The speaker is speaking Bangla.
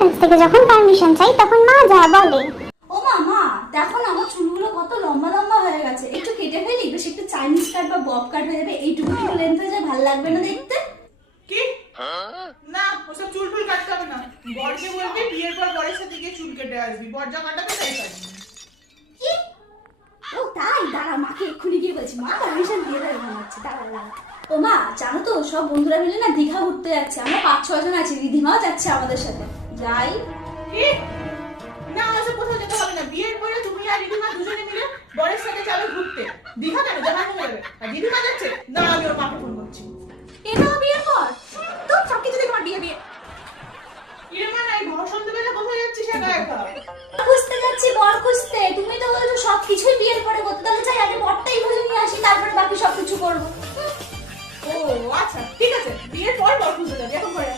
কাছ থেকে যখন পারমিশন চাই তখন মা যা বলে। ও মা দেখো না আমার চুলগুলো কত লম্বা লম্বা হয়ে গেছে, একটু কেটে ফেলি, বেশ একটু চাইনিজ কাট বা বব কাট হয়ে যাবে, এইটুকু একটু লেন্থ হয়ে যায়, ভালো লাগবে না দেখতে? কি না, ওসব চুল ফুল কাটতে হবে না। বরকে বলবি বিয়ের পর বরের সাথে গিয়ে চুল কেটে আসবি, বর যা কাটাতে তাই কাটবি। কি? ও তাই, দাঁড়া মাকে এক্ষুনি গিয়ে বলছি, মা পারমিশন দিয়ে দেবে মনে হচ্ছে, দাঁড়া। ও মা জানো তো সব বন্ধুরা মিলে না দীঘা ঘুরতে যাচ্ছে, আমরা 5-6 জন আছি, রিধিমাও যাচ্ছে আমাদের সাথে, যাই? কি না, ওসব কোথাও যেতে হবে না। বিয়ের পরে তুমি আর রিধিমা দুজনে মিলে বরের সাথে চলো ঘুরতে। দীঘা কেন, জামা হয়ে যাবে। আর রিধিমা যাচ্ছে না, আমি ওর মাকে ফোন করছি। এটাও বিয়ের পর? তো সব কিছু দেখে আমার বিয়ে। ইরেমা নাই, ঘর সন্ধ্যেবেলা কোথায় যাচ্ছিস একা একা? খুঁজতে যাচ্ছি বর খুঁজতে, তুমি তো বলছো সবকিছুই বিয়ের পরে করতে, তাহলে চাই আগে বরটাই খুঁজে নিয়ে আসি, তারপরে বাকি সবকিছু করবো। ও আচ্ছা ঠিক আছে, বিয়ের পর বর খুঁজতে যাবি, এখন ঘরে